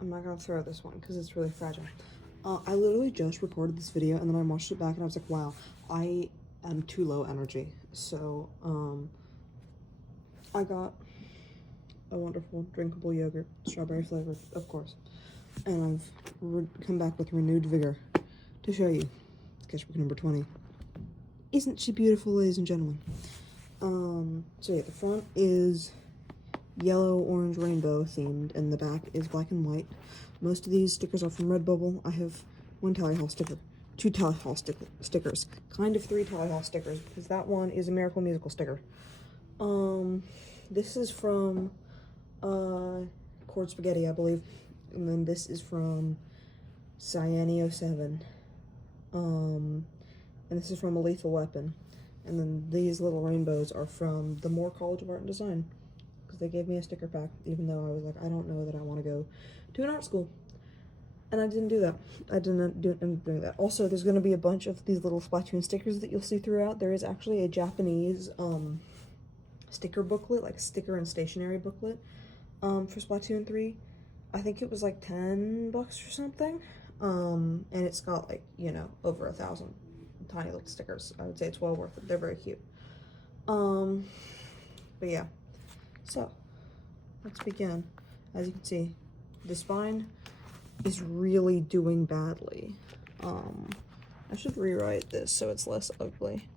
I'm not gonna throw this one because it's really fragile. I literally just recorded this video and then I watched it back and I was like, wow, I am too low energy. So, I got a wonderful drinkable yogurt, strawberry flavored, of course. And I've come back with renewed vigor to show you sketchbook number 20. Isn't she beautiful, ladies and gentlemen? So yeah, the front is yellow, orange, rainbow themed, and the back is black and white. Most of these stickers are from Redbubble. I have one Tally Hall sticker, two Tally Hall stickers, kind of three Tally Hall stickers, because that one is a Miracle Musical sticker. This is from Chord Spaghetti, I believe, and then this is from YAOIII, and this is from A Lethal Weapon, and then these little rainbows are from the Moore College of Art and Design, because they gave me a sticker pack, even though I was like, I don't know that I want to go to an art school. And I didn't do that. I didn't end up doing that. Also, there's going to be a bunch of these little Splatoon stickers that you'll see throughout. There is actually a Japanese sticker booklet, like sticker and stationery booklet for Splatoon 3. I think it was like $10 or something. And it's got like, you know, over 1,000 tiny little stickers. I would say it's well worth it. They're very cute. But yeah. So, let's begin. As you can see, the spine is really doing badly. I should rewrite this so it's less ugly.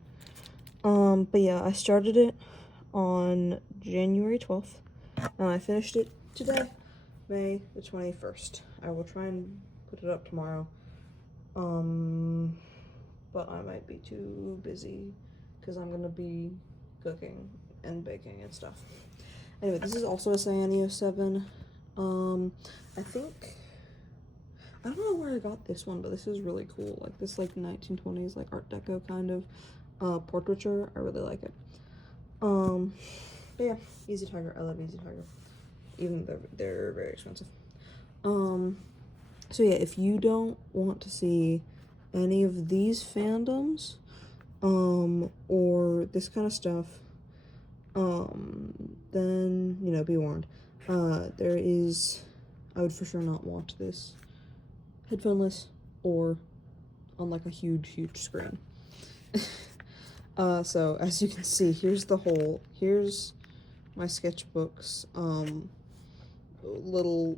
But yeah, I started it on January 12th, and I finished it today, May the 21st. I will try and put it up tomorrow, but I might be too busy because I'm gonna be cooking and baking and stuff. Anyway, this is also a YAOIII. I think, I don't know where I got this one, but this is really cool. Like this like 1920s like Art Deco kind of portraiture. I really like it. But yeah, Easy Tiger. I love Easy Tiger. Even though they're very expensive. So yeah, if you don't want to see any of these fandoms, or this kind of stuff, then, you know, be warned. There is, I would for sure not watch this headphoneless or on like a huge screen. So as you can see, here's the hole. Here's my sketchbook's little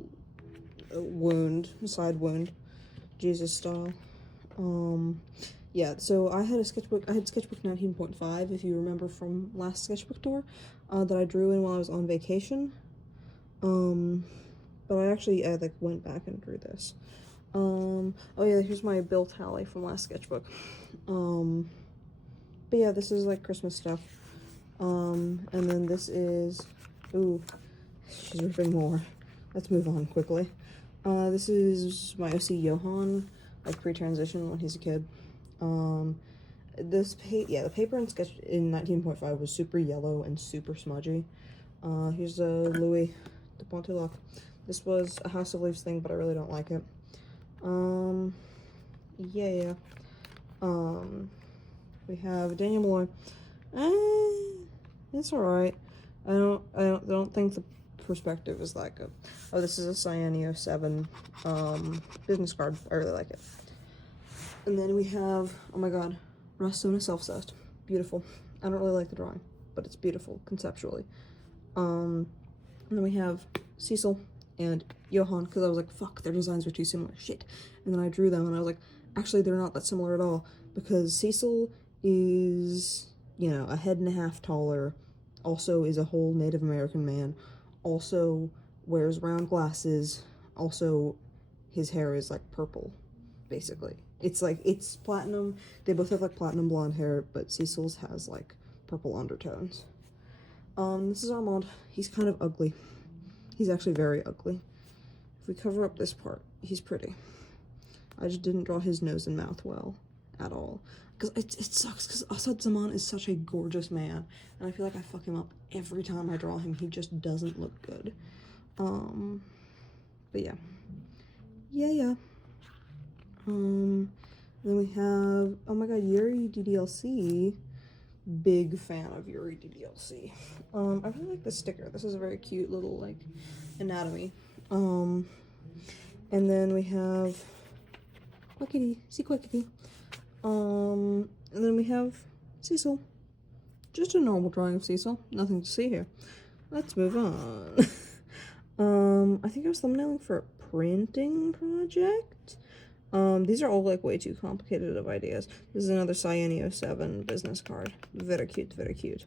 wound, side wound, Jesus style. Yeah, so I had sketchbook 19.5, if you remember from last sketchbook tour, that I drew in while I was on vacation. But I like went back and drew this. Oh yeah, here's my bill tally from last sketchbook. But yeah, this is like Christmas stuff. And then this is, ooh, she's ripping more. Let's move on quickly. This is my OC Johan, like pre-transition when he's a kid. The paper in sketch in 19.5 was super yellow and super smudgy. Here's a Louis de Pontilac. This was a House of Leaves thing, but I really don't like it. Yeah. We have Daniel Malloy. It's alright. I don't think the perspective is that good. Oh, this is a YAOIII business card. I really like it. And then we have, oh my god, Rastuna Self-Cessed. Beautiful. I don't really like the drawing, but it's beautiful conceptually. And then we have Cecil and Johan, because I was like, fuck, their designs are too similar. Shit. And then I drew them, and I was like, actually, they're not that similar at all, because Cecil is, you know, a head and a half taller, also is a whole Native American man, also wears round glasses, also his hair is like purple, basically. It's platinum. They both have like platinum blonde hair, but Cecil's has like purple undertones. This is Armand. He's kind of ugly. He's actually very ugly. If we cover up this part, he's pretty. I just didn't draw his nose and mouth well at all. Because it sucks, because Assad Zaman is such a gorgeous man, and I feel like I fuck him up every time I draw him. He just doesn't look good. But yeah. Then we have, oh my god, YAOIII DDLC. Big fan of YAOIII DDLC. I really like this sticker. This is a very cute little, like, anatomy. And then we have Quackity, see Quackity. And then we have Cecil. Just a normal drawing of Cecil. Nothing to see here. Let's move on. I think I was thumbnailing for a printing project. These are all like way too complicated of ideas. This is another YAOIII business card. Very cute, very cute.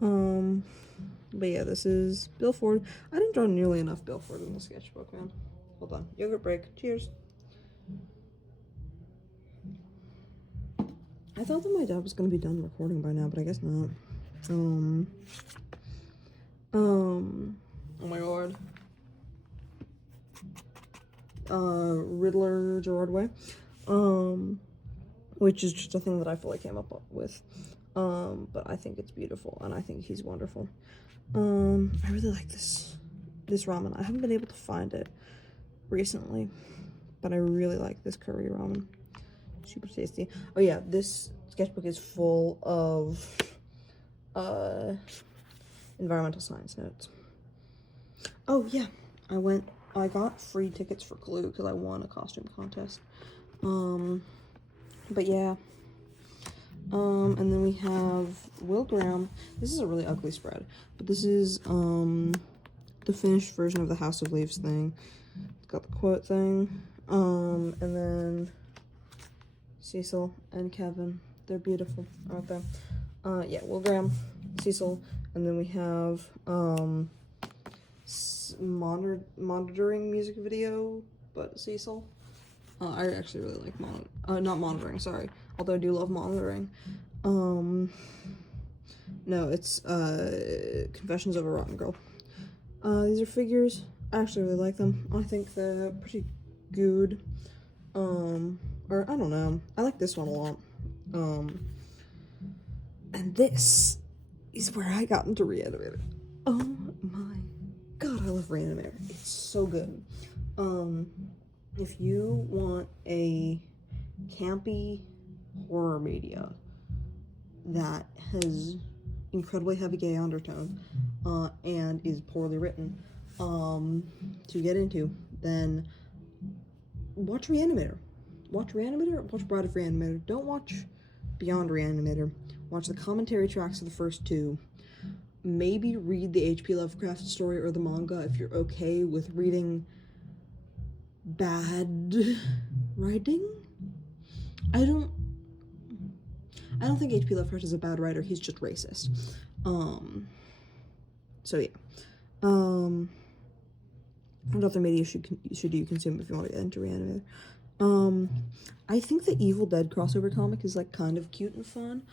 But yeah, this is Bill Ford. I didn't draw nearly enough Bill Ford in the sketchbook, man. Hold on. Yogurt break. Cheers. I thought that my dad was gonna be done recording by now, but I guess not. Oh my god. Riddler Gerard Way. Which is just a thing that I fully came up with. But I think it's beautiful, and I think he's wonderful. I really like this ramen. I haven't been able to find it recently, but I really like this curry ramen. Super tasty. Oh yeah, this sketchbook is full of environmental science notes. Oh yeah, I got free tickets for glue because I won a costume contest. But yeah. And then we have Will Graham. This is a really ugly spread, but this is the finished version of the House of Leaves thing. It's got the quote thing. And then Cecil and Kevin. They're beautiful, aren't they? Yeah, Will Graham, Cecil, and then we have monitoring music video, but Cecil. I actually really like not monitoring, sorry. Although I do love monitoring. No, it's Confessions of a Rotten Girl. These are figures. I actually really like them. I think they're pretty good. Or I don't know. I like this one a lot. And this is where I got into Reanimator. Oh my god, I love Reanimator. It's so good. If you want a campy horror media that has incredibly heavy gay undertones and is poorly written to get into, then watch Reanimator. Watch Reanimator, watch Bride of Reanimator. Don't watch Beyond Reanimator. Watch the commentary tracks of the first two. Maybe read the H.P. Lovecraft story or the manga if you're okay with reading bad writing. I don't think H.P. Lovecraft is a bad writer, he's just racist. So yeah. What other media should you consume if you want to get into Reanimator? I think the Evil Dead crossover comic is like kind of cute and fun.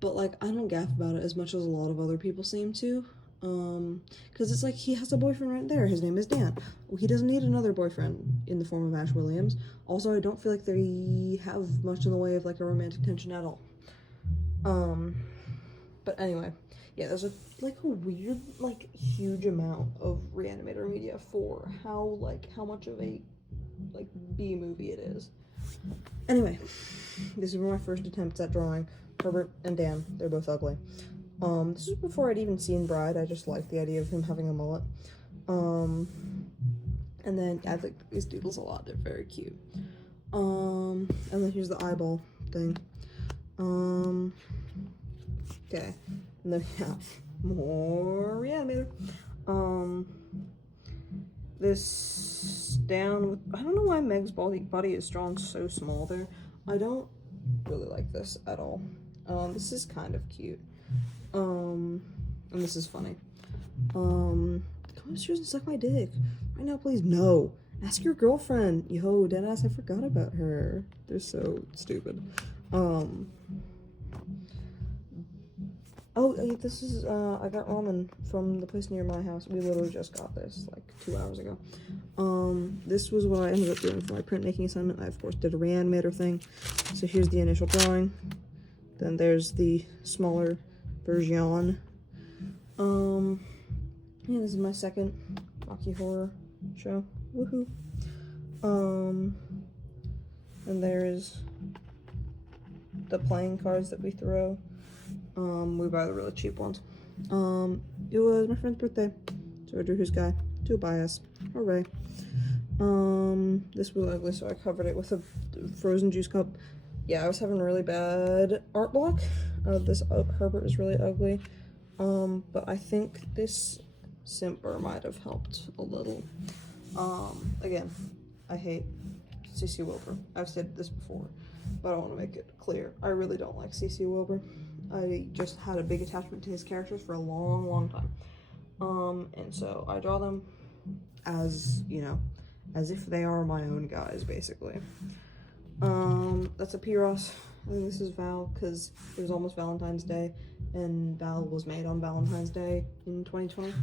But like I don't gaff about it as much as a lot of other people seem to. Because it's like he has a boyfriend right there. His name is Dan. Well, he doesn't need another boyfriend in the form of Ash Williams. Also, I don't feel like they have much in the way of like a romantic tension at all. But anyway, yeah, there's a weird, like, huge amount of Reanimator media for how much of a like B movie it is. Anyway, this is my first attempts at drawing Herbert and Dan. They're both ugly. This was before I'd even seen Bride. I just liked the idea of him having a mullet. And then I like these doodles a lot. They're very cute. And then here's the eyeball thing. Okay. And then we have more Reanimator. This down with, I don't know why Meg's body is drawn so small there. I don't really like this at all. This is kind of cute. And this is funny. Come upstairs and suck my dick. Right now, please. No. Ask your girlfriend. Yo, deadass, I forgot about her. They're so stupid. Oh, this is, I got ramen from the place near my house. We literally just got this, like, 2 hours ago. This was what I ended up doing for my printmaking assignment. I, of course, did a Reanimator thing. So here's the initial drawing. Then there's the smaller version. Yeah, this is my second Rocky Horror show. Woohoo. And there's the playing cards that we throw. We buy the really cheap ones. It was my friend's birthday, so I drew his guy to buy us. Hooray. This was ugly, so I covered it with a frozen juice cup. Yeah, I was having a really bad art block. This Herbert is really ugly. But I think this Simper might have helped a little. Again, I hate CC Wilbur. I've said this before, but I want to make it clear. I really don't like CC Wilbur. I just had a big attachment to his characters for a long, long time. And so I draw them as, you know, as if they are my own guys, basically. That's a P-Ross. I think this is Val, because it was almost Valentine's Day, and Val was made on Valentine's Day in 2020.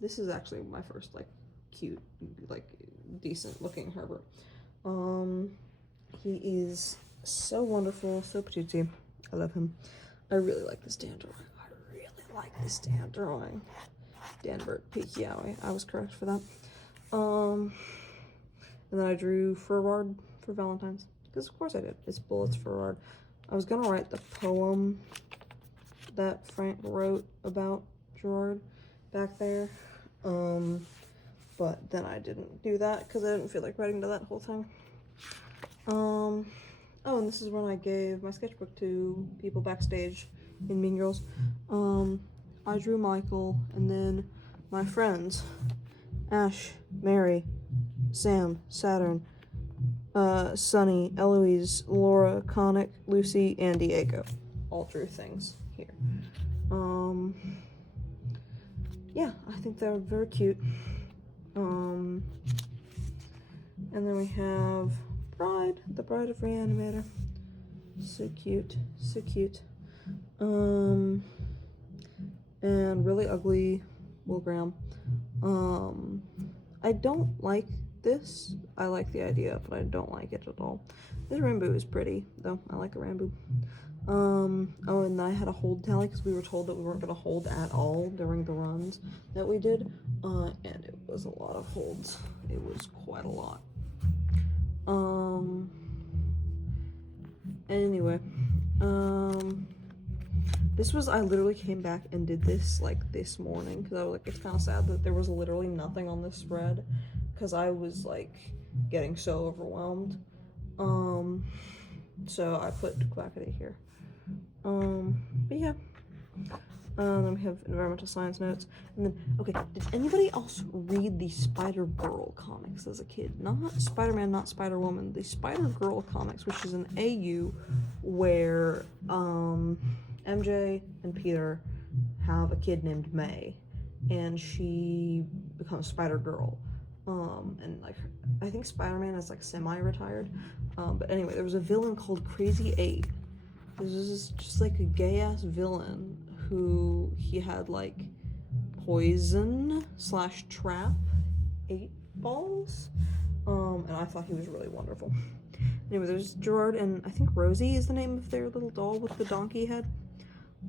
This is actually my first, like, cute, like, decent-looking Herbert. He is so wonderful, so patootie. I love him. I really like this Dan drawing. I really like this Dan drawing. Danbert, peak YAOIII. I was correct for that. And then I drew Forward for Valentine's. Because of course I did. It's Bullets Forward. I was gonna write the poem that Frank wrote about Gerard back there. But then I didn't do that because I didn't feel like writing to that whole thing. Oh, and this is when I gave my sketchbook to people backstage in Mean Girls. I drew Michael, and then my friends, Ash, Mary, Sam, Saturn, Sunny, Eloise, Laura, Conic, Lucy, and Diego all drew things here. Yeah, I think they're very cute. And then we have Bride, the Bride of Reanimator. So cute, so cute. And really ugly Will Graham. I don't like this. I like the idea, but I don't like it at all. This rainbow is pretty, though. I like a rainbow. Oh, and I had a hold tally because we were told that we weren't going to hold at all during the runs that we did. And it was a lot of holds. It was quite a lot. Anyway, this was, I literally came back and did this, like, this morning, because I was like, it's kind of sad that there was literally nothing on this spread, because I was, like, getting so overwhelmed. So I put Quackity here. But yeah. Then we have environmental science notes. And then, okay, did anybody else read the Spider-Girl comics as a kid? Not Spider-Man, not Spider-Woman. The Spider-Girl comics, which is an AU where, MJ and Peter have a kid named May, and she becomes Spider-Girl. And, like, I think Spider-Man is, like, semi-retired. But anyway, there was a villain called Crazy 8. This is just, like, a gay-ass villain who he had, like, poison/trap 8 balls. And I thought he was really wonderful. Anyway, there's Gerard and I think Rosie is the name of their little doll with the donkey head.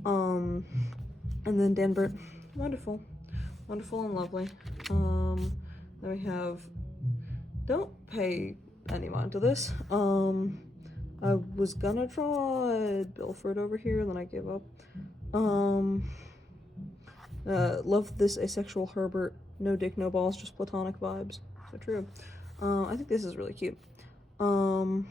And then Danbert. Wonderful. Wonderful and lovely. Then we have, don't pay any mind to this. I was gonna draw Bilford over here, then I gave up. Love this asexual Herbert. No dick, no balls, just platonic vibes. So true. I think this is really cute. Or,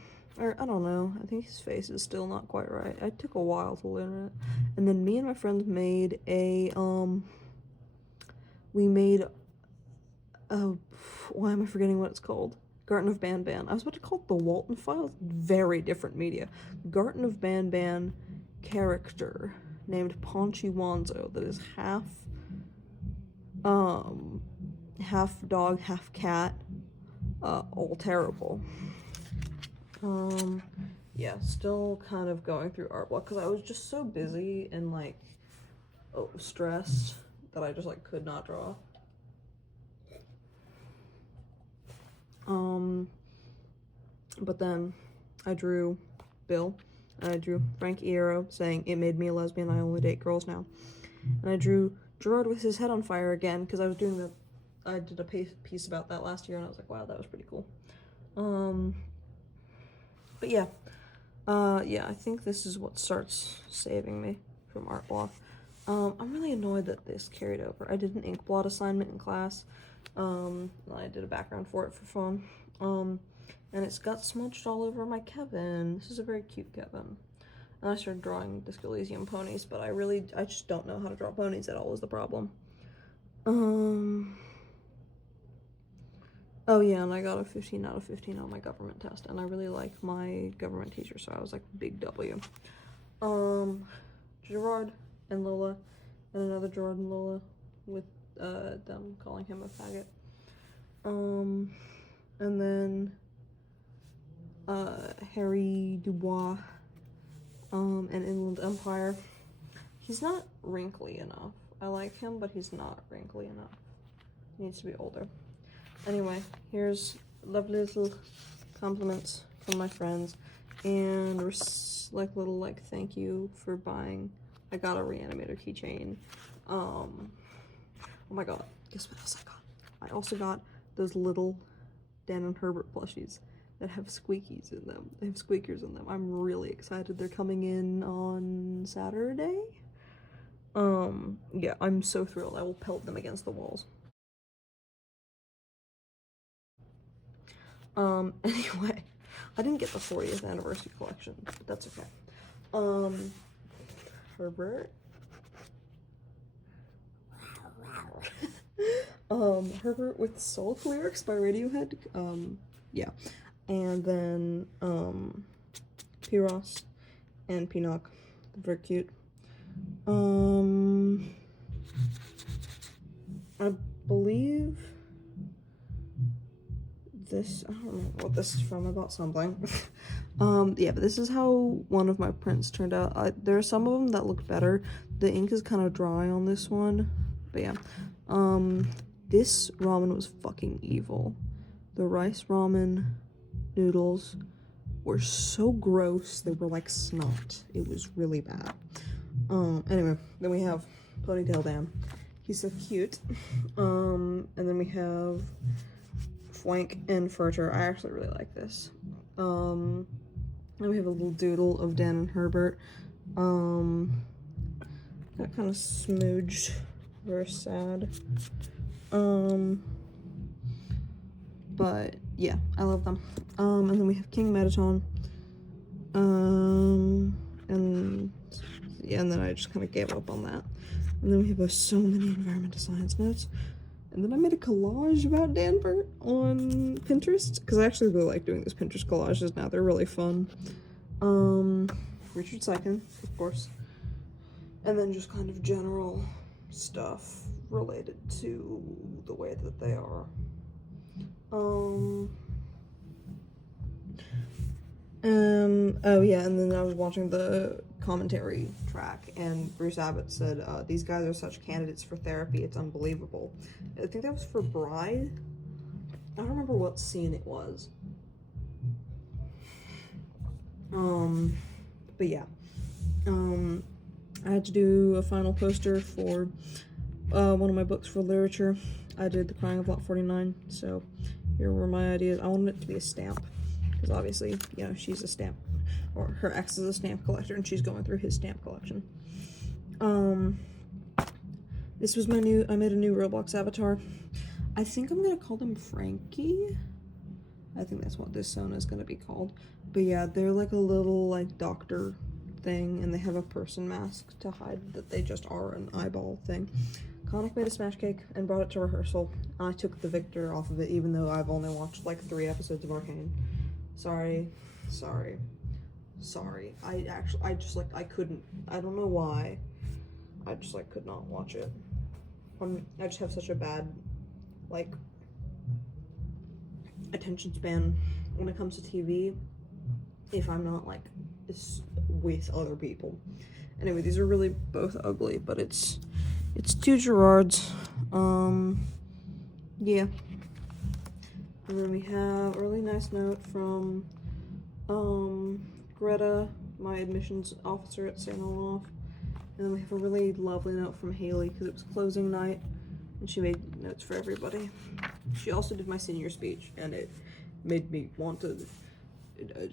I don't know. I think his face is still not quite right. It took a while to learn it. And then me and my friends made a, we made, why am I forgetting what it's called? Garten of Banban. I was about to call it the Walton Files. Very different media. Garten of Banban character named Ponchi Wanzo that is half dog, half cat. All terrible. Yeah, still kind of going through art block because I was just so busy and, like, stressed that I just, like, could not draw. But then I drew Bill, and I drew Frank Iero saying, "It made me a lesbian, I only date girls now." And I drew Gerard with his head on fire again, because I was doing I did a piece about that last year, and I was like, wow, that was pretty cool. But yeah. Yeah, I think this is what starts saving me from art block. I'm really annoyed that this carried over. I did an ink blot assignment in class. I did a background for it for fun. And it's got smudged all over my Kevin. This is a very cute Kevin. And I started drawing Disco Elysium ponies, but I just don't know how to draw ponies at all is the problem. Oh yeah, and I got a 15 out of 15 on my government test, and I really like my government teacher, so I was like, big W. Gerard and Lola, and another Gerard and Lola, with them calling him a faggot. And then Harry Dubois, and Inland Empire. He's not wrinkly enough. I like him, but he's not wrinkly enough. He needs to be older. Anyway, here's lovely little compliments from my friends, and little thank you for buying. I got a reanimator keychain. Oh my god, guess what else I got? I also got those little Dan and Herbert plushies that have squeakies in them. They have squeakers in them. I'm really excited. They're coming in on Saturday. Yeah, I'm so thrilled. I will pelt them against the walls. Anyway, I didn't get the 40th anniversary collection, but that's okay. Herbert. Herbert with Sulk lyrics by Radiohead. Yeah. And then, P-Ross and P-Knock. Very cute. I believe this, I don't remember what this is from, I bought something. Yeah, but this is how one of my prints turned out. There are some of them that look better. The ink is kind of dry on this one, but yeah. This ramen was fucking evil. The rice ramen noodles were so gross, they were like snot. It was really bad. Anyway, then we have Ponytail Dan. He's so cute. And then we have Fwank and Furter. I actually really like this. Then we have a little doodle of Dan and Herbert. Got kind of smooched. Very sad. But yeah, I love them. And then we have King Mettaton. And yeah, and then I just kind of gave up on that. And then we have so many environmental science notes. And then I made a collage about Danbert on Pinterest, because I actually really like doing these Pinterest collages now. They're really fun. Richard II, of course. And then just kind of general stuff related to the way that they are. Oh yeah, and then I was watching the commentary track, and Bruce Abbott said, these guys are such candidates for therapy, it's unbelievable. I think that was for Bride. I don't remember what scene it was. But yeah. I had to do a final poster for one of my books for literature. I did The Crying of Lot 49, so here were my ideas. I wanted it to be a stamp, because obviously, you know, she's a stamp, or her ex is a stamp collector, and she's going through his stamp collection. This was I made a new Roblox avatar. I think I'm gonna call them Frankie. I think that's what this Sona is gonna be called. But yeah, they're like a little, like, doctor thing, and they have a person mask to hide that they just are an eyeball thing. Conic made a smash cake and brought it to rehearsal. I took the Victor off of it, even though I've only watched like 3 episodes of Arcane. Sorry. I couldn't, I don't know why. I just like could not watch it. I just have such a bad, like, attention span when it comes to TV, if I'm not like with other people. Anyway, these are really both ugly, but it's 2 Gerards. Yeah. And then we have a really nice note from Greta, my admissions officer at St. Olaf. And then we have a really lovely note from Haley, because it was closing night and she made notes for everybody. She also did my senior speech, and it made me want to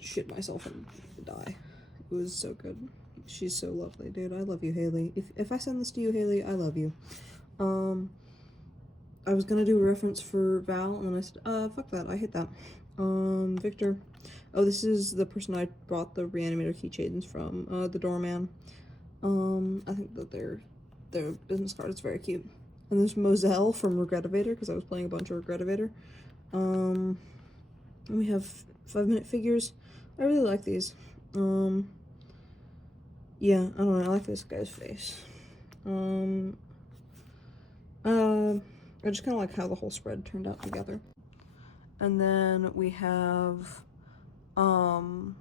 shit myself and die. It was so good. She's so lovely, dude. I love you, Haley. If I send this to you, Haley, I love you. I was gonna do a reference for Val, and then I said, fuck that, I hate that. Victor. Oh, this is the person I bought the reanimator keychains from, the doorman. I think that their business card is very cute. And there's Moselle from Regretivator, because I was playing a bunch of Regretivator. And we have 5-minute figures. I really like these. Yeah, I don't know, I like this guy's face. I just kind of like how the whole spread turned out together. And then we have, YAOIII,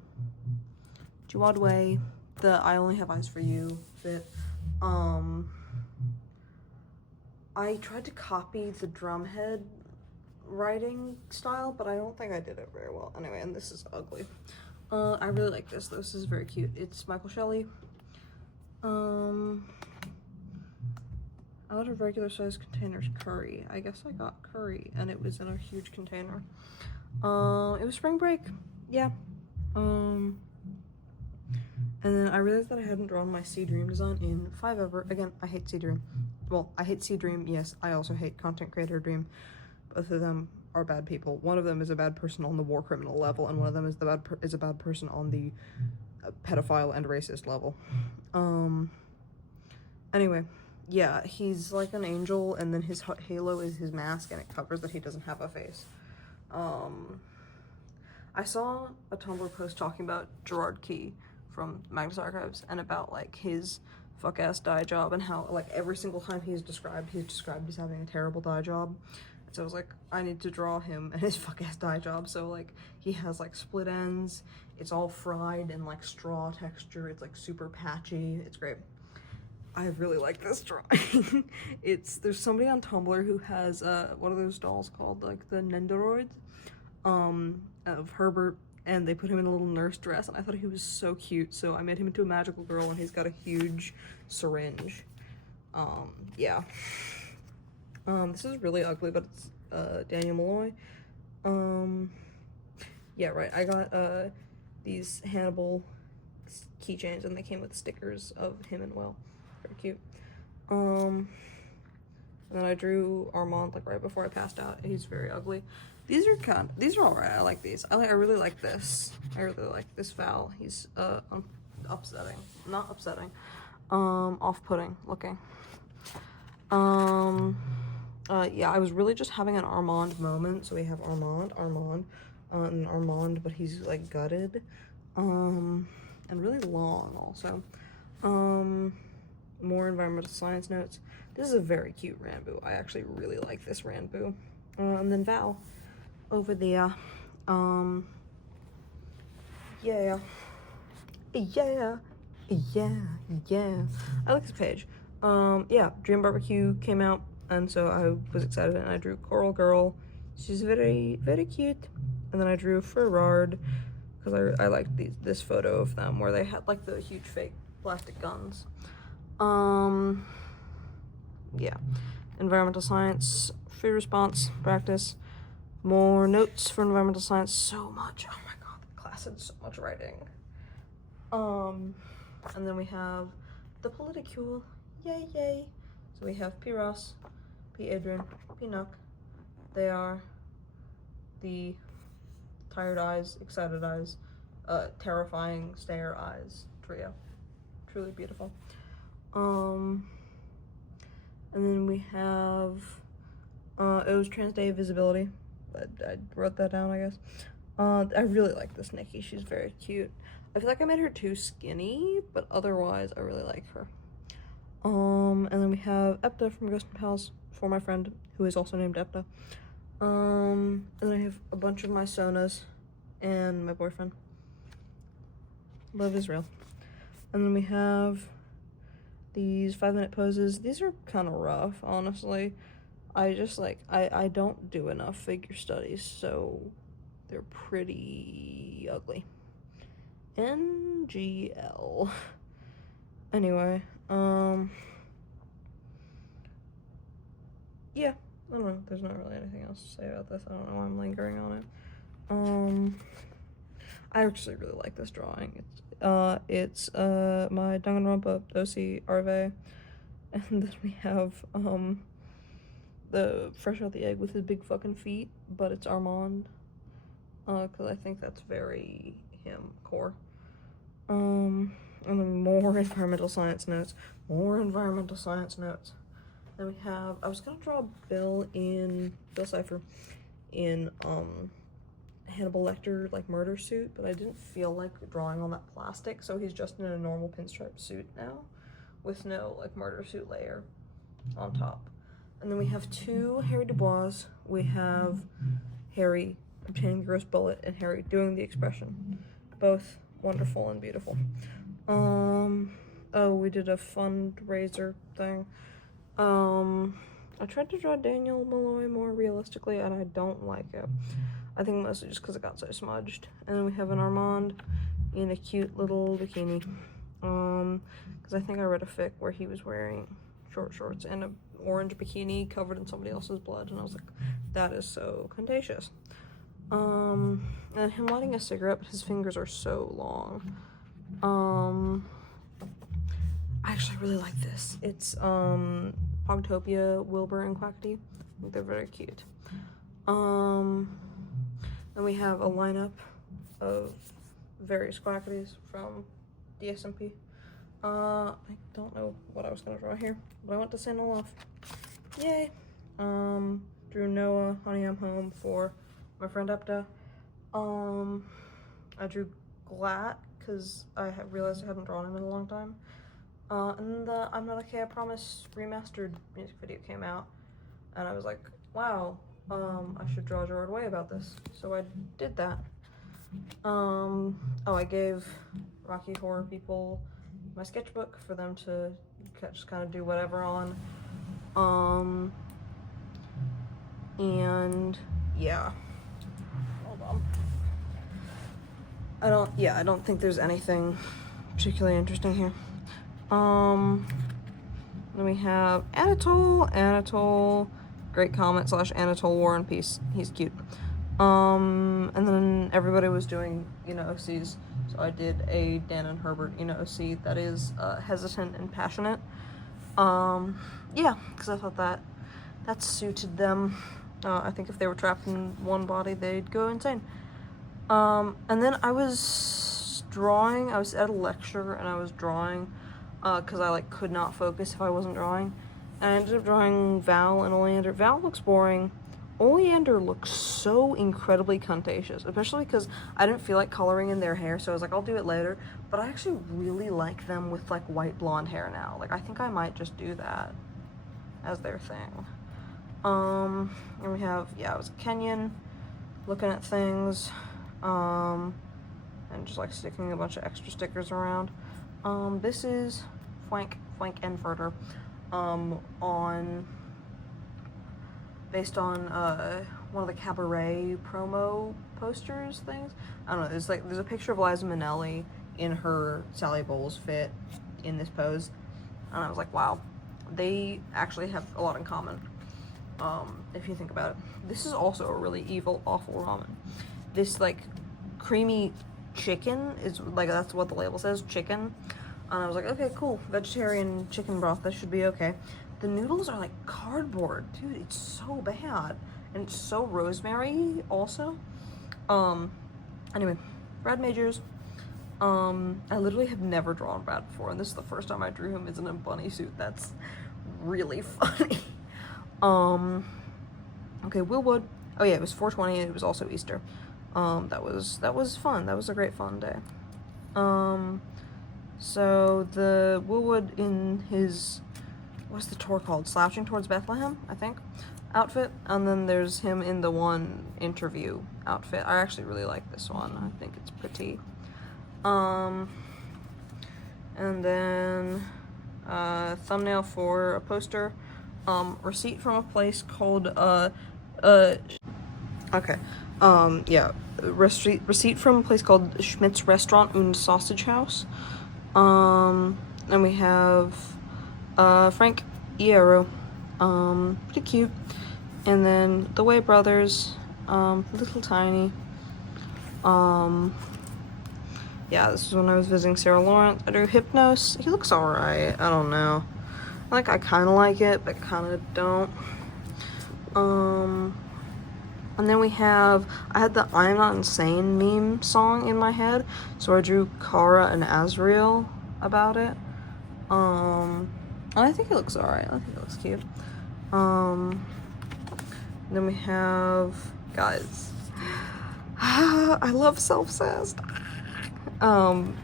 the I Only Have Eyes for You fit. I tried to copy the drumhead writing style, but I don't think I did it very well. Anyway, and this is ugly. I really like this though. This is very cute. It's Michael Shelley. Out of regular size containers, curry. I guess I got curry and it was in a huge container. It was spring break. Yeah. And then I realized that I hadn't drawn my Sea Dream design in forever. Again, I hate Sea Dream. Well, I hate Sea Dream, yes. I also hate Content Creator Dream. Both of them are bad people. One of them is a bad person on the war criminal level, and one of them is a bad person on the pedophile and racist level. Anyway, yeah, he's like an angel, and then his halo is his mask, and it covers that he doesn't have a face. I saw a Tumblr post talking about Gerard Key from Magnus Archives, and about like his fuck-ass dye job, and how like every single time he's described as having a terrible dye job. So I was like, I need to draw him and his fuck-ass dye job. So like, he has like split ends, it's all fried and like straw texture, it's like super patchy, it's great. I really like this drawing. There's somebody on Tumblr who has what are those dolls called, like the Nendoroids, of Herbert, and they put him in a little nurse dress, and I thought he was so cute, so I made him into a magical girl, and he's got a huge syringe. Yeah. This is really ugly, but it's Daniel Malloy. Yeah, right, I got these Hannibal keychains, and they came with stickers of him and Will. Very cute. And then I drew Armand like right before I passed out. He's very ugly. These are alright. I like these. I really like this. I really like this Val. He's upsetting. Not upsetting. Off-putting looking. Yeah, I was really just having an Armand moment. So we have Armand, and Armand, but he's like gutted. And really long also. More environmental science notes. This is a very cute Ranboo. I actually really like this Ranboo. And then Val over there. Yeah. I like this page. Yeah, Dream Barbecue came out, and so I was excited, and I drew Coral Girl. She's very, very cute. And then I drew Ferrard, because I liked this photo of them where they had like the huge fake plastic guns. Yeah, environmental science, free response, practice, more notes for environmental science, so much, oh my god, the class had so much writing. And then we have the politicule, yay. So we have P. Ross, P. Adrian, P. Nuck. They are the tired eyes, excited eyes, terrifying stare eyes trio. Truly beautiful. And then we have, it was Trans Day Visibility. I wrote that down, I guess. I really like this Nikki. She's very cute. I feel like I made her too skinny, but otherwise I really like her. And then we have Epta from Ghost and Pals for my friend, who is also named Epta. And then I have a bunch of my Sonas and my boyfriend. Love is real. And then we have these 5-minute poses. These are kind of rough, honestly. I just like, I don't do enough figure studies, so they're pretty ugly. NGL. Anyway, yeah, I don't know, there's not really anything else to say about this. I don't know why I'm lingering on it. I actually really like this drawing. It's my Danganronpa Dosi Arve, and then we have the fresh out the egg with his big fucking feet, but it's Armand, because I think that's very him core. And then more environmental science notes. Then we have, I was gonna draw Bill Cipher in Hannibal Lecter like murder suit, but I didn't feel like drawing on that plastic, so he's just in a normal pinstripe suit now with no like murder suit layer on top. And then we have two Harry Dubois. We have Harry obtaining the gross bullet and Harry doing the expression. Both wonderful and beautiful. Oh, we did a fundraiser thing. I tried to draw Daniel Malloy more realistically, and I don't like it. I think mostly just because it got so smudged. And then we have an Armand in a cute little bikini. Because I think I read a fic where he was wearing short shorts and an orange bikini covered in somebody else's blood, and I was like, that is so contagious. And him lighting a cigarette, but his fingers are so long. I actually really like this. It's Pogtopia, Wilbur, and Quackity. I think they're very cute. Then we have a lineup of various Quackities from dsmp. I don't know what I was gonna draw here, but I went to St. Olaf. Yay! Drew Noah, Honey I'm Home for my friend Epta. I drew Glat because I realized I hadn't drawn him in a long time. And the I'm Not Okay, I Promise remastered music video came out, and I was like, wow, I should draw Gerard Way about this. So I did that. Oh, I gave Rocky Horror people my sketchbook for them to just kind of do whatever on. And yeah. Hold on. I don't think there's anything particularly interesting here. Then we have Anatole, great comment / Anatole War and Peace. He's cute. And then everybody was doing, OCs. So I did a Dan and Herbert, OC that is hesitant and passionate. Yeah, because I thought that suited them. I think if they were trapped in one body, they'd go insane. And then I was at a lecture and I was drawing, because I could not focus if I wasn't drawing. And I ended up drawing Val and Oleander. Val looks boring. Oleander looks so incredibly contagious, especially because I didn't feel like coloring in their hair, so I was like, I'll do it later. But I actually really like them with white blonde hair now. I think I might just do that as their thing. And we have, I was a Kenyan looking at things, and just sticking a bunch of extra stickers around. This is Flank and Furter, based on one of the Cabaret promo posters things. I don't know, there's a picture of Liza Minnelli in her Sally Bowles fit in this pose, and I was like, wow, they actually have a lot in common, if you think about it. This is also a really evil, awful ramen. This creamy chicken is that's what the label says, chicken, and I was like, okay, cool, vegetarian chicken broth, that should be okay. The noodles are cardboard, dude, it's so bad, and it's so rosemary also. Anyway, Brad Majors. I literally have never drawn Brad before, and this is the first time I drew him in a bunny suit. That's really funny. Okay, Will Wood. Oh yeah, it was 420, and it was also Easter. That was fun. That was a great fun day. So the Will Wood in his, what's the tour called? Slouching Towards Bethlehem, I think, outfit. And then there's him in the one interview outfit. I actually really like this one. I think it's pretty. And then thumbnail for a poster. Receipt from a place called receipt from a place called Schmidt's Restaurant und Sausage House. And we have Frank Iero, pretty cute. And then the Way Brothers, little tiny. yeah, this is when I was visiting Sarah Lawrence. I drew Hypnos. He looks alright. I don't know. Like, I kind of like it, but kind of don't. And then we have, I had the I'm Not Insane meme song in my head, so I drew Kara and Azriel about it. And I think it looks alright. I think it looks cute. Then we have, guys, I love self-sassed.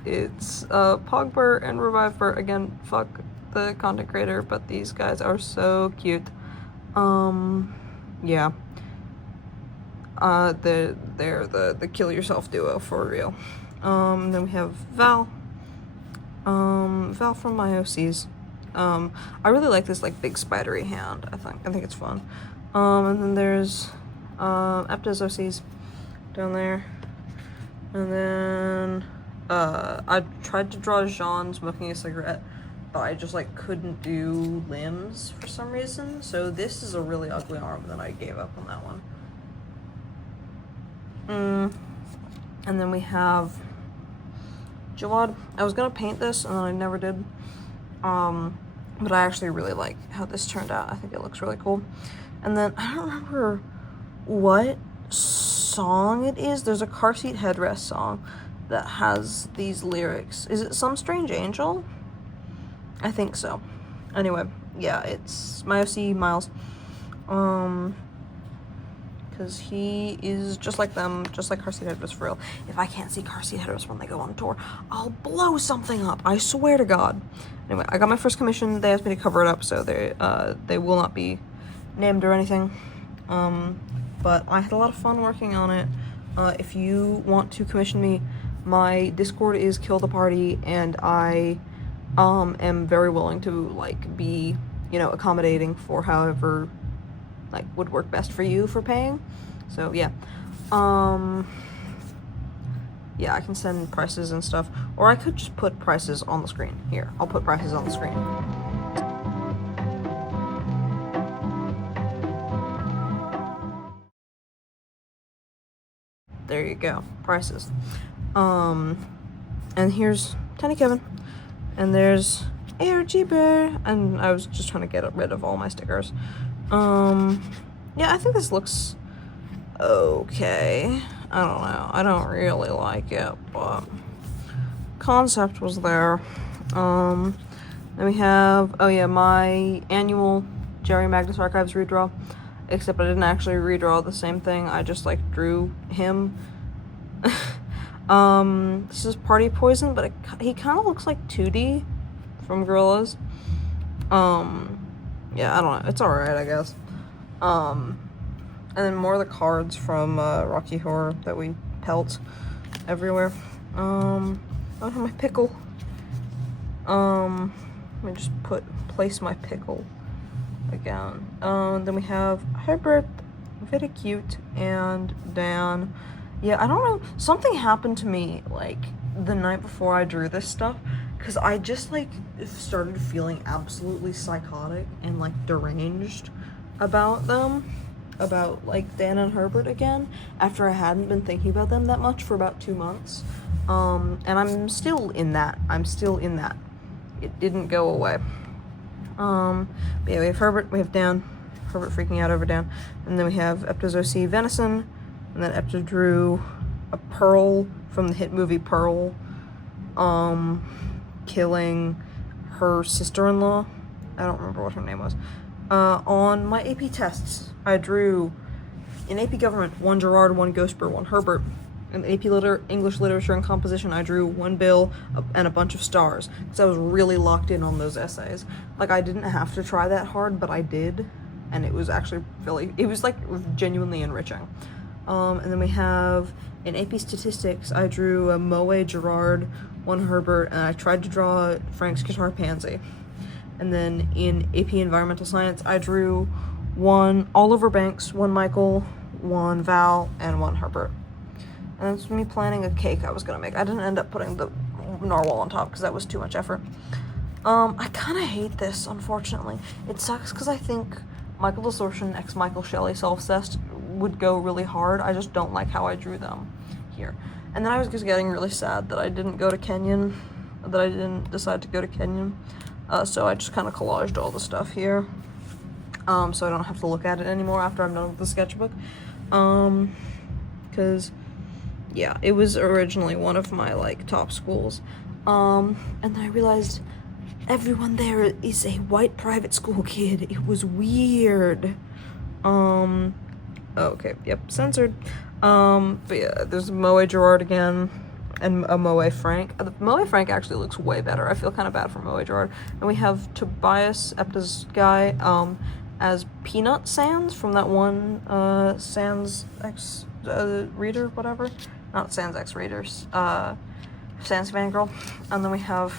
It's Pogber and Revivebert. Again, fuck the content creator, but these guys are so cute. Yeah. They're the kill yourself duo for real. Then we have Val. Val from YAOIII. I really like this like big spidery hand. I think it's fun. And then there's Epta's OCs down there. And then I tried to draw Jean smoking a cigarette, but I just like couldn't do limbs for some reason. So this is a really ugly arm that I gave up on that one. And then we have Jawad. I was gonna paint this and then I never did. But I actually really like how this turned out. I think it looks really cool. And then I don't remember what song it is. There's a car seat headrest song that has these lyrics. Is it Some Strange Angel? I think so. Anyway, yeah, it's my OC Miles. Because he is just like them, just like car seat headrest for real. If I can't see car seat headrest when they go on tour, I'll blow something up. I swear to God. Anyway, I got my first commission. They asked me to cover it up, so they will not be named or anything. But I had a lot of fun working on it. If you want to commission me, my Discord is Kill the Party, and I am very willing to like be, you know, accommodating for however like would work best for you for paying. So yeah. Yeah, I can send prices and stuff, or I could just put prices on the screen. Here, I'll put prices on the screen. There you go, prices. And here's Tiny Kevin, and there's ARG Bear, and I was just trying to get rid of all my stickers. Yeah, I think this looks okay. I don't know. I don't really like it, but concept was there. Then we have, oh yeah, my annual Jerry Magnus Archives redraw, except I didn't actually redraw the same thing. I just like drew him. This is Party Poison, but he kind of looks like 2D from Gorillaz. Yeah, I don't know. It's alright, I guess. And then more of the cards from Rocky Horror that we pelt everywhere. I don't have my pickle. Let me just place my pickle again. Then we have Herbert, very cute, and Dan. Yeah, I don't know. Something happened to me like the night before I drew this stuff, because I just like started feeling absolutely psychotic and like deranged about them, about like Dan and Herbert again, after I hadn't been thinking about them that much for about 2 months. And I'm still in that. It didn't go away. But yeah, we have Herbert, we have Dan, Herbert freaking out over Dan, and then we have Epta's OC Venison, and then Epta drew a Pearl from the hit movie Pearl, killing her sister-in-law. I don't remember what her name was. On my AP tests, I drew, in AP Government, 1 Gerard, 1 Ghostbur, 1 Herbert. In AP English Literature and Composition, I drew 1 Bill and a bunch of stars, because I was really locked in on those essays. Like, I didn't have to try that hard, but I did, and it was actually really, it was like genuinely enriching. And then we have, in AP Statistics, I drew a Moe Gerard, 1 Herbert, and I tried to draw Frank's Guitar Pansy. And then in AP Environmental Science, I drew 1 Oliver Banks, 1 Michael, 1 Val, and 1 Herbert. And that's me planning a cake I was gonna make. I didn't end up putting the narwhal on top because that was too much effort. I kind of hate this, unfortunately. It sucks because I think Michael Distortion x Michael Shelley Self-Cessed would go really hard. I just don't like how I drew them here. And then I was just getting really sad that I didn't go to Kenyon, that I didn't decide to go to Kenyon. So I just kind of collaged all the stuff here. So I don't have to look at it anymore after I'm done with the sketchbook. Because, yeah, it was originally one of my, like, top schools. And then I realized everyone there is a white private school kid. It was weird. Okay, yep, censored. But yeah, there's Moe Gerard again, and a Moe Frank. Moe Frank actually looks way better. I feel kind of bad for Moe Gerard. And we have Tobias Epta's guy, as Peanut Sans from that one, Sans X, Reader, whatever. Not Sans X Readers, Sans Fangirl. And then we have,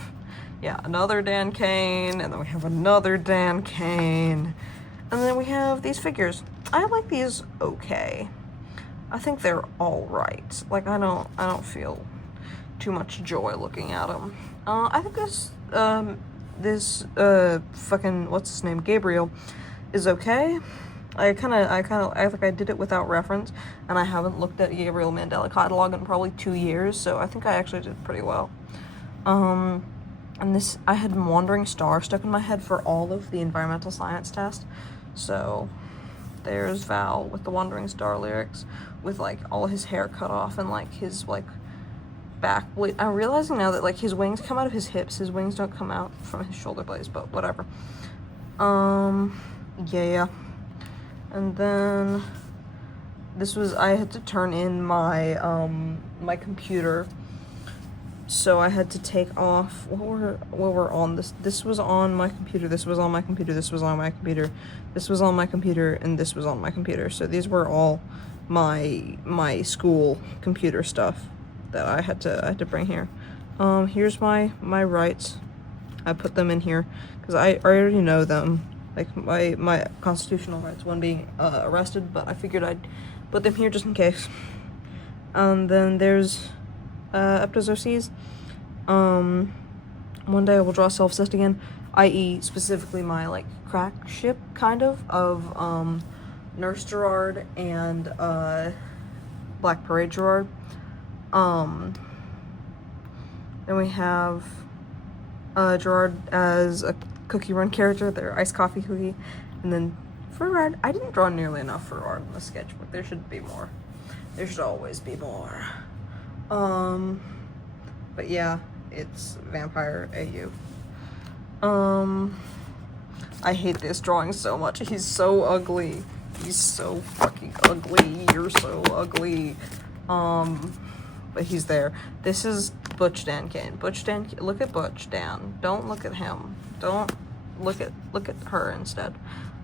yeah, another Dan Kane, and then we have another Dan Kane. And then we have these figures. I like these okay. I think they're all right. Like, I don't feel too much joy looking at them. I think this fucking, what's his name, Gabriel, is okay. I think I did it without reference, and I haven't looked at Gabriel Mandela catalog in probably 2 years, so I think I actually did pretty well. And this, I had Wandering Star stuck in my head for all of the environmental science test, so there's Val with the Wandering Star lyrics, with, like, all his hair cut off and, like, his, like, back blade. I'm realizing now that, like, his wings come out of his hips. His wings don't come out from his shoulder blades, but whatever. Yeah. And then this was, I had to turn in my, my computer. So I had to take off, what were on this? This was on my computer, this was on my computer, this was on my computer, this was on my computer, and this was on my computer. So these were all my school computer stuff that I had to bring here. Here's my rights. I put them in here because I already know them, like my constitutional rights, one being arrested, but I figured I'd put them here just in case. Then there's Epta's OCs. One day I will draw self-assist again, i.e. specifically my, like, crack ship, kind of Nurse Gerard and, Black Parade Gerard. Then we have, Gerard as a Cookie Run character, their iced coffee cookie, and then Ferrard. I didn't draw nearly enough Ferrard in the sketchbook. There should be more. There should always be more. But yeah, it's Vampire AU. I hate this drawing so much. He's so ugly. He's so fucking ugly. You're so ugly. But he's there. This is Butch Dan Kane. Look at Butch Dan. Don't look at him. Don't look at her instead.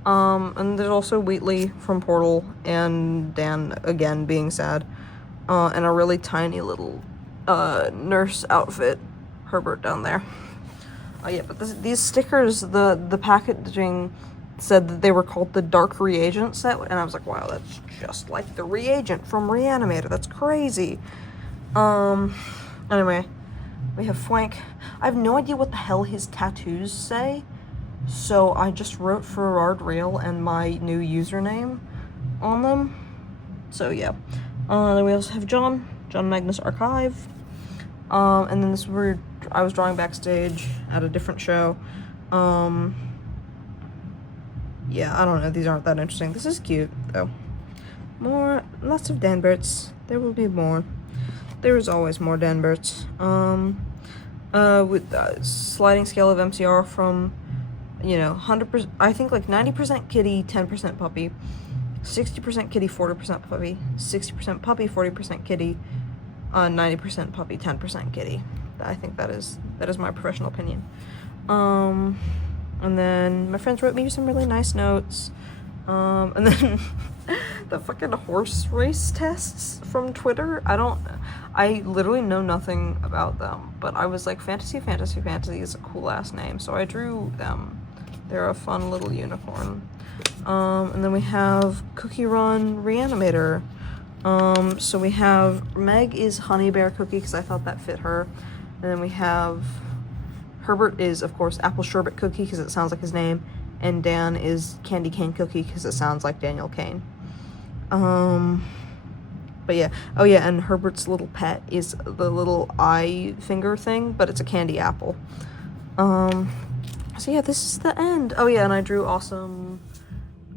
And there's also Wheatley from Portal and Dan again being sad. And a really tiny little nurse outfit, Herbert down there. Yeah, but these stickers, the packaging said that they were called the Dark Reagent set, and I was like, wow, that's just like the reagent from Reanimator. That's crazy. Anyway, we have Flank. I have no idea what the hell his tattoos say, so I just wrote Ferrard Real and my new username on them. So yeah. Then we also have John Magnus Archive. And then this is where I was drawing backstage at a different show. Yeah, I don't know, these aren't that interesting. This is cute, though. Lots of Danberts. There will be more. There is always more Danberts. With sliding scale of MCR from, 100%, I think like 90% kitty, 10% puppy. 60% kitty, 40% puppy, 60% puppy, 40% kitty, 90% puppy, 10% kitty. I think that is my professional opinion. And then my friends wrote me some really nice notes. And then the fucking horse race tests from Twitter. I literally know nothing about them, but I was like, Fantasy is a cool ass name, so I drew them. They're a fun little unicorn. And then we have Cookie Run Reanimator. So we have Meg is Honey Bear Cookie because I thought that fit her. And then we have Herbert is, of course, Apple Sherbet Cookie because it sounds like his name. And Dan is Candy Cane Cookie because it sounds like Daniel Kane. But yeah, oh yeah, and Herbert's little pet is the little eye finger thing, but it's a candy apple. So yeah, this is the end. Oh yeah, and I drew awesome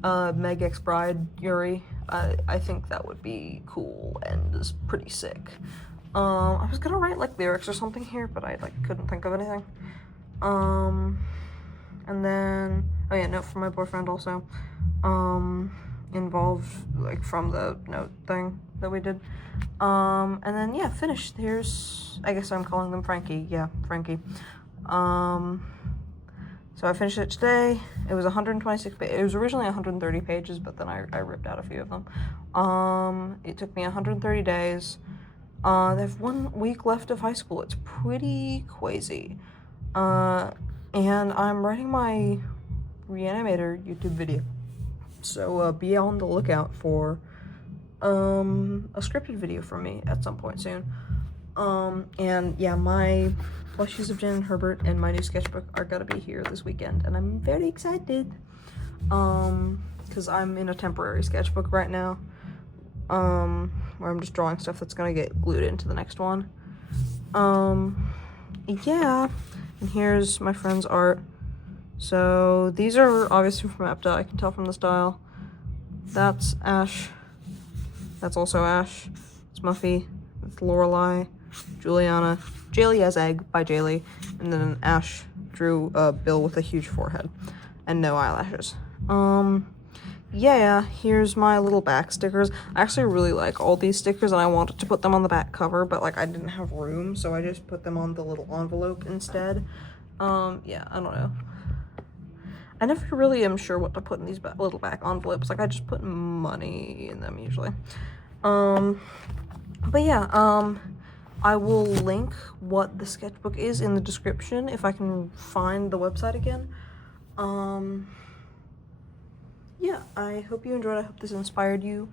Meg X Bride Yuri. I think that would be cool and is pretty sick. I was gonna write like lyrics or something here, but I like couldn't think of anything. And then, oh yeah, note from my boyfriend also. Involved like from the note thing that we did. And then yeah, finished. Here's, I guess I'm calling them Frankie. Yeah, Frankie. So I finished it today. It was 126 pages. It was originally 130 pages, but then I ripped out a few of them. It took me 130 days. They have 1 week left of high school. It's pretty crazy. And I'm writing my reanimator YouTube video. So be on the lookout for a scripted video from me at some point soon. And yeah, my plushies of Jen and Herbert and my new sketchbook are gonna be here this weekend, and I'm very excited. Because I'm in a temporary sketchbook right now, where I'm just drawing stuff that's gonna get glued into the next one. Yeah, and here's my friend's art. So these are obviously from Epta, I can tell from the style. That's Ash. That's also Ash. It's Muffy. It's Lorelei. Juliana. Jaylee as Egg by Jaylee. And then Ash drew Bill with a huge forehead and no eyelashes. Yeah, here's my little back stickers. I actually really like all these stickers and I wanted to put them on the back cover, but like I didn't have room, so I just put them on the little envelope instead. Yeah, I don't know. I never really am sure what to put in these little back envelopes. Like I just put money in them usually. But yeah, I will link what the sketchbook is in the description if I can find the website again. Yeah, I hope you enjoyed. I hope this inspired you.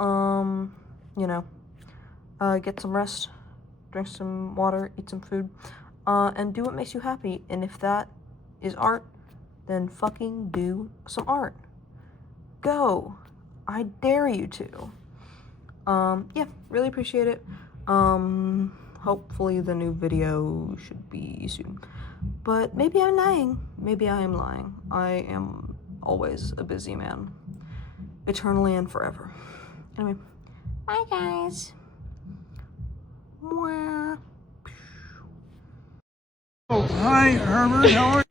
You know, get some rest, drink some water, eat some food, and do what makes you happy. And if that is art, then fucking do some art. Go. I dare you to. Yeah, really appreciate it. Hopefully the new video should be soon. But maybe I'm lying. Maybe I am lying. I am always a busy man. Eternally and forever. Anyway, bye guys. Mwah. Oh, hi, Herbert. How are you?